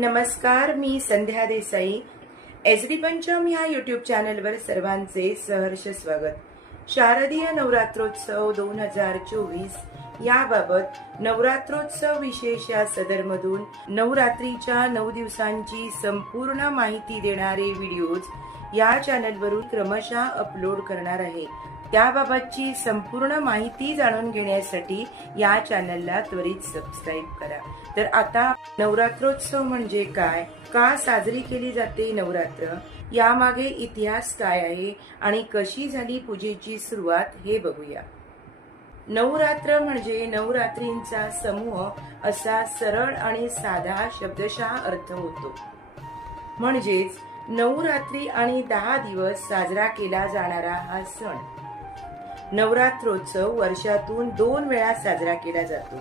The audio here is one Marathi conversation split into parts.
नमस्कार मी संध्या देसाई. एस डी पंचम ह्या यूट्यूब चॅनलवर सर्वांचे सहर्ष स्वागत. शारदीय नवरात्रोत्सव दोन हजार चोवीस याबाबत नवरात्रोत्सव विशेष या सदरमधून नवरात्रीच्या नऊ दिवसांची संपूर्ण माहिती देणारे व्हिडिओज या चॅनलवरून क्रमशः अपलोड करणार आहे. त्याबाबतची संपूर्ण माहिती जाणून घेण्यासाठी या चॅनलला त्वरित सबस्क्राईब करा. तर आता नवरात्रोत्सव म्हणजे काय? का साजरी केली जाते नवरात्र? यामागे इतिहास काय आहे आणि कशी झाली पूजेची सुरुवात हे बघूया. नवरात्र म्हणजे नवरात्रींचा समूह असा सरळ आणि साधा शब्दशः अर्थ होतो. म्हणजेच नवरात्री आणि दहा दिवस साजरा केला जाणारा हा सण. नवरात्रोत्सव वर्षातून दोन वेळा साजरा केला जातो.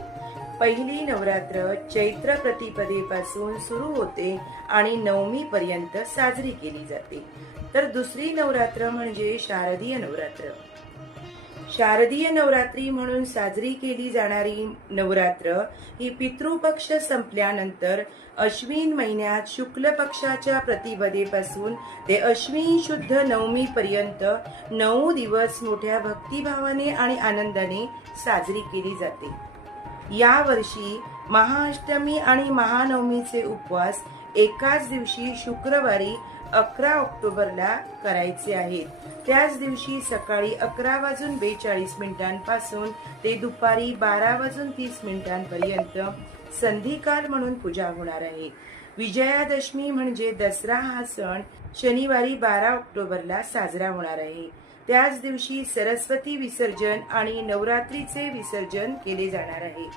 पहिली नवरात्र चैत्र प्रतिपदेपासून सुरू होते आणि नवमी पर्यंत साजरी केली जाते. तर दुसरी नवरात्र म्हणजे शारदीय नवरात्र. शारदीय नवरात्री म्हणून साजरी केली जाणारी नवरात्र ही पितृपक्ष संपल्यानंतर अश्विन महिन्यात शुक्ल पक्षाच्या प्रतिपदेपासून ते अश्विन शुद्ध नवमी पर्यंत नऊ दिवस मोठ्या भक्तिभावाने आणि आनंदाने साजरी केली जाते. यावर्षी महाअष्टमी आणि महानवमीचे उपवास एकाच दिवशी शुक्रवारी अकरा ऑक्टोबरला करायचे आहेत. त्याच दिवशी सकाळी अकरा वाजून बेचाळीस मिनिटांपासून ते दुपारी बारा वाजून तीस मिनिटांपर्यंत संधिकाल म्हणून पूजा होणार आहे. विजयादशमी म्हणजे दसरा हा सण शनिवारी बारा ऑक्टोबरला साजरा होणार आहे. त्याच दिवशी सरस्वती विसर्जन आणि नवरात्रीचे विसर्जन केले जाणार आहे.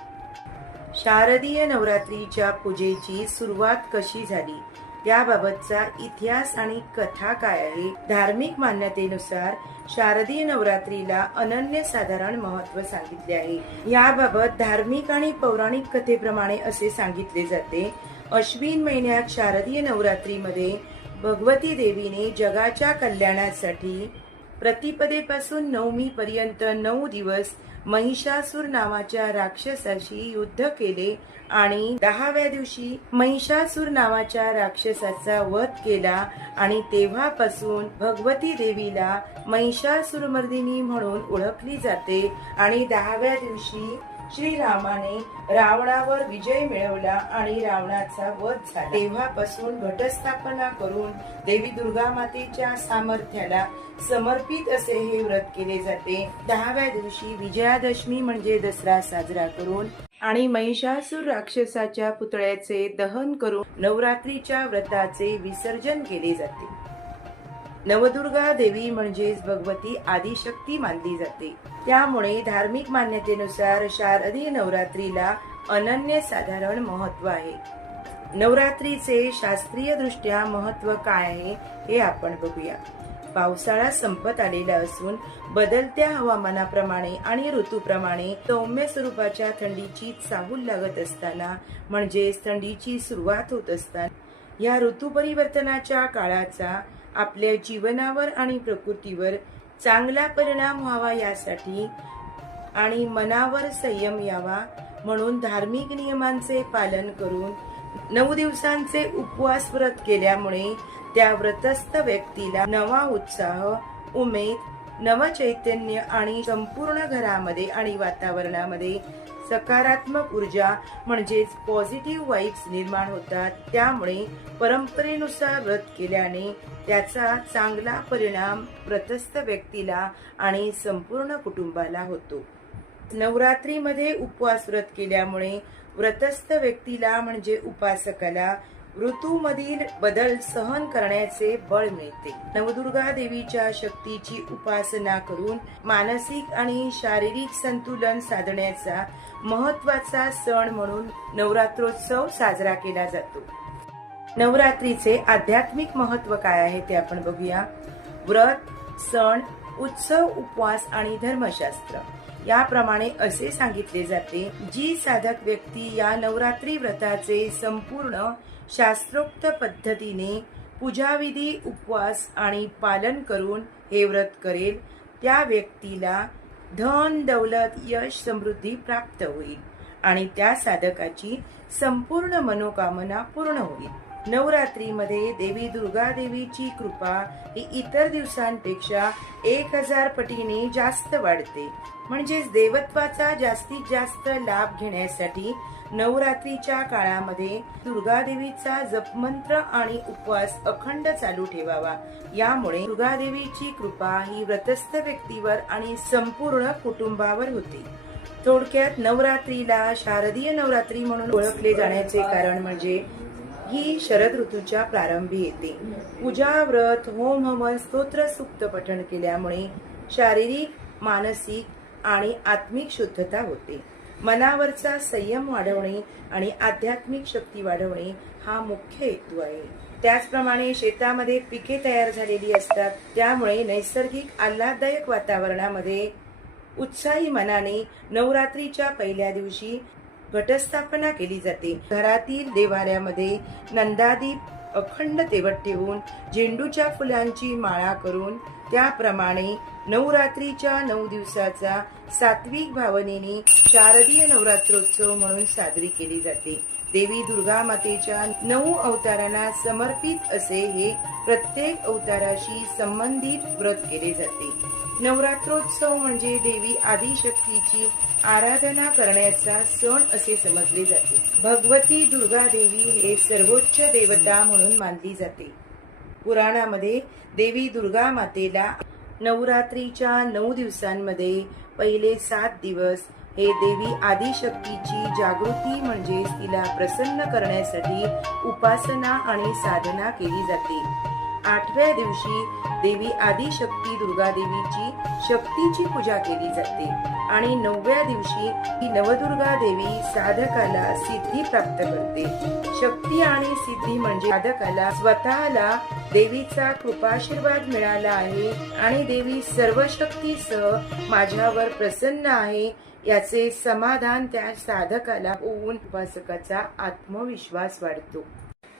शारदीय नवरात्रीच्या पूजेची सुरुवात कशी झाली? त्याबाबतचा इतिहास आणि कथा काय आहे? धार्मिक मान्यतेनुसार शारदीय नवरात्रीला अनन्य साधारण महत्त्व सांगितले आहे. याबाबत धार्मिक आणि पौराणिक कथेप्रमाणे असे सांगितले जाते. अश्विन महिन्यात शारदीय नवरात्रीमध्ये भगवती देवीने जगाच्या कल्याणासाठी प्रतिपदेपासून नवमी पर्यंत नऊ दिवस महिषासूर नावाच्या राक्षसाशी युद्ध केले आणि दहाव्या दिवशी महिषासूर नावाच्या राक्षसाचा वध केला आणि तेव्हापासून भगवती देवीला महिषासूरमर्दिनी म्हणून ओळखली जाते आणि दहाव्या दिवशी श्रीरामाने रावणावर विजय मिळवला आणि रावणाचा वध झाला. तेव्हापासून घटस्थापना करून देवी दुर्गा मातेच्या सामर्थ्याला समर्पित असे हे व्रत केले जाते. दहाव्या दिवशी विजयादशमी म्हणजे दसरा साजरा करून आणि महिषासूर राक्षसाच्या पुतळ्याचे दहन करून नवरात्रीच्या व्रताचे विसर्जन केले जाते. नवदुर्गा देवी म्हणजेच भगवती आदिशक्ती मानली जाते. त्यामुळे धार्मिक मान्यतेनुसार शारदीय नवरात्रीला अनन्य साधारण महत्त्व आहे. नवरात्रीचे शास्त्रीय दृष्ट्या महत्त्व काय आहे हे आपण बघूया. पावसाळा संपत आलेला असून बदलत्या हवामानाप्रमाणे आणि ऋतूप्रमाणे सौम्य स्वरूपाच्या थंडीची चाहूल लागत असताना म्हणजेच थंडीची सुरुवात होत असताना या ऋतू परिवर्तनाच्या काळाचा आपल्या जीवनावर आणि प्रकृतीवर चांगला परिणाम व्हावा यासाठी आणि मनावर संयम यावा म्हणून धार्मिक नियमांचे पालन करून नऊ दिवसांचे उपवास व्रत केल्यामुळे त्या व्रतस्थ व्यक्तीला नवा उत्साह उमेद नवचैतन्य आणि संपूर्ण घरामध्ये आणि वातावरणामध्ये सकारात्मक ऊर्जा म्हणजेच पॉझिटिव्ह वाईब्स निर्माण होतात. त्यामुळे परंपरेनुसार व्रत केल्याने त्याचा चांगला परिणाम व्रतस्थ व्यक्तीला आणि संपूर्ण कुटुंबाला होतो. नवरात्रीमध्ये उपवास व्रत केल्यामुळे व्रतस्थ व्यक्तीला म्हणजे उपासकाला ऋतूमधील बदल सहन करण्याचे बळ मिळते. नवदुर्गा देवीच्या शक्तीची उपासना करून मानसिक आणि शारीरिक संतुलन साधण्याचा महत्त्वाचा सण म्हणून नवरात्रोत्सव साजरा केला जातो. नवरात्रीचे आध्यात्मिक महत्त्व काय आहे ते आपण बघूया. व्रत सण उत्सव उपवास आणि धर्मशास्त्र. याप्रमाणे असे सांगितले जाते जी साधक व्यक्ती या नवरात्री व्रताचे संपूर्ण शास्त्रोक्त पद्धतीने पूजाविधी उपवास आणि पालन करून हे व्रत करेल त्या व्यक्तीला धन दौलत यश समृद्धी प्राप्त होईल आणि त्या साधकाची संपूर्ण मनोकामना पूर्ण होईल. नवरात्रीमध्ये देवी दुर्गा देवीची कृपा ही इतर दिवसांपेक्षा एक हजार पटीने जास्त वाढते. म्हणजेच देवत्वाचा जास्तीत जास्त लाभ घेण्यासाठी नवरात्रीच्या काळामध्ये दुर्गा देवीचा जपमंत्र आणि उपवास अखंड चालू ठेवावा. यामुळे दुर्गादेवीची कृपा ही व्रतस्थ व्यक्तीवर आणि संपूर्ण कुटुंबावर होते. थोडक्यात नवरात्रीला शारदीय नवरात्री म्हणून ओळखले जाण्याचे कारण म्हणजे ही शरद ऋतूच्या प्रारंभी येते. पूजा व्रत होम हवन स्तोत्र सुक्त पठण केल्यामुळे शारीरिक मानसिक आणि आत्मिक शुद्धता होते. मनावरचा संयम वाढवणे आणि आध्यात्मिक शक्ती वाढवणे हा मुख्य हेतू आहे. त्याचप्रमाणे शेतामध्ये पिके तयार झालेली असतात त्यामुळे नैसर्गिक आल्हाददायक वातावरणामध्ये उत्साही मनाने नवरात्रीच्या पहिल्या दिवशी घटस्थापना केली जाते. घरातील देवाऱ्यामध्ये नंदादीप अखंड तेवट ठेवून झेंडूच्या फुलांची माळा करून त्याप्रमाणे नवरात्रीच्या नऊ दिवसाचा सात्विक भावनेने शारदीय नवरात्रोत्सव म्हणून साजरी केली जाते. देवी दुर्गा मातेच्या नऊ अवतारांना समर्पित असे हे प्रत्येक अवताराशी संबंधित व्रत केले जाते. नवरात्रोत्सव म्हणजे देवी आदिशक्तीची आराधना करण्याचा सण असे समजले जाते. भगवती दुर्गा देवी हे सर्वोच्च देवता म्हणून मानली जाते. पुराणामध्ये देवी दुर्गा मातेला नवरात्रीच्या नऊ दिवसांमध्ये पहिले सात दिवस हे देवी आदिशक्तीची जागृती म्हणजेच तिला प्रसन्न करण्यासाठी उपासना आणि साधना केली जाते. आठव्या दिवशी देवी आदिशक्ती दुर्गा देवीची शक्तीची पूजा केली जाते. आणि नवव्या दिवशी ही नवदुर्गा देवी साधकाला सिद्धी प्राप्त करते. शक्ती आणि सिद्धी म्हणजे साधकाला स्वतःला देवीचा कृपाशीर्वाद मिळाला आहे आणि देवी सर्व शक्तीसह माझ्यावर प्रसन्न आहे याचे समाधान त्या साधकाला होऊन उपासकाचा आत्मविश्वास वाढतो.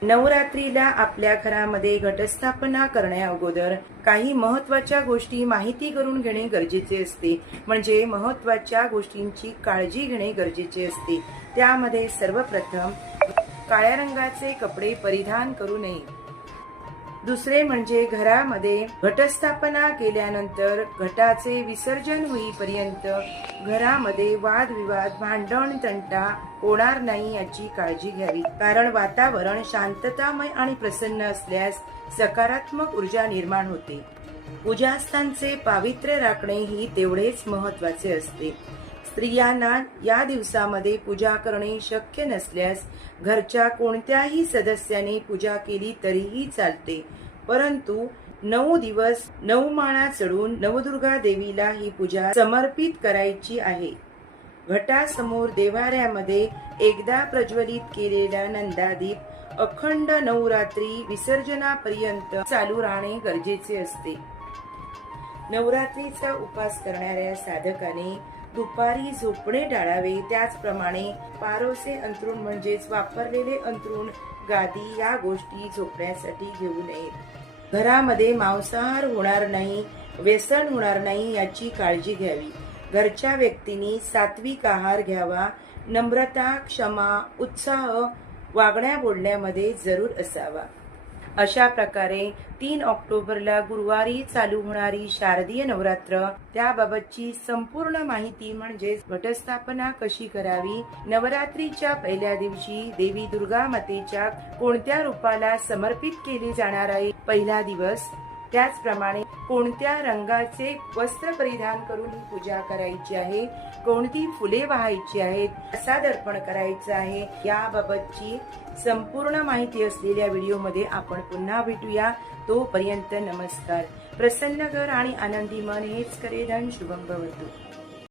नवरात्रीला आपल्या घरामध्ये घटस्थापना करण्या अगोदर काही महत्त्वाच्या गोष्टी माहिती करून घेणे गरजेचे असते. म्हणजे महत्त्वाच्या गोष्टींची काळजी घेणे गरजेचे असते. त्यामध्ये सर्वप्रथम काळ्या रंगाचे कपडे परिधान करू नये. दुसरे म्हणजे घरामध्ये घटस्थापना केल्यानंतर घटाचे विसर्जन होईपर्यंत घरामध्ये वादविवाद भांडण तंटा होणार नाही याची काळजी घ्यावी. कारण वातावरण शांततामय आणि प्रसन्न असल्यास सकारात्मक ऊर्जा निर्माण होते. पूजास्थानचे पावित्र्य राखणे ही तेवढेच महत्त्वाचे असते. स्त्रियांना या दिवसामध्ये पूजा करणे शक्य नसल्यास घरच्या कोणत्याही सदस्याने पूजा केली तरीही चालते. परंतु नऊ दिवस नऊ माळा चढून नवदुर्गा देवीला ही पूजा समर्पित करायची आहे. घटासमोर देवाऱ्यामध्ये एकदा प्रज्वलित केलेला नंदादीप अखंड नवरात्री विसर्जनापर्यंत चालू राहणे गरजेचे असते. नवरात्रीचा उपास करणाऱ्या साधकाने दुपारी झोपणे टाळावे. त्याचप्रमाणे पारोसे अंतरुण म्हणजेच वापरलेले अंतरुण गादी या गोष्टी झोपण्यासाठी घेऊ नयेत घरामध्ये मांसाहार होणार नाही व्यसन होणार नाही याची काळजी घ्यावी. घरच्या व्यक्तींनी सात्विक आहार घ्यावा. नम्रता क्षमा उत्साह वागण्या बोलण्यामध्ये जरूर असावा. अशा प्रकारे तीन ऑक्टोबरला गुरुवारी चालू होणारी शारदीय नवरात्र त्याबाबतची संपूर्ण माहिती म्हणजेच घटस्थापना कशी करावी नवरात्रीच्या पहिल्या दिवशी देवी दुर्गा मातेच्या कोणत्या रूपाला समर्पित केली जाणार आहे पहिला दिवस त्याचप्रमाणे कोणत्या रंगाचे वस्त्र परिधान करून ही पूजा करायची आहे? कोणती फुले वाहायची आहेत? कसा दर्पण करायचं आहे? याबाबतची संपूर्ण माहिती असलेल्या व्हिडिओमध्ये आपण पुन्हा भेटूया. तोपर्यंत नमस्कार. प्रसन्न घर आणि आनंदी मन हेच करे धन शुभम भवतु.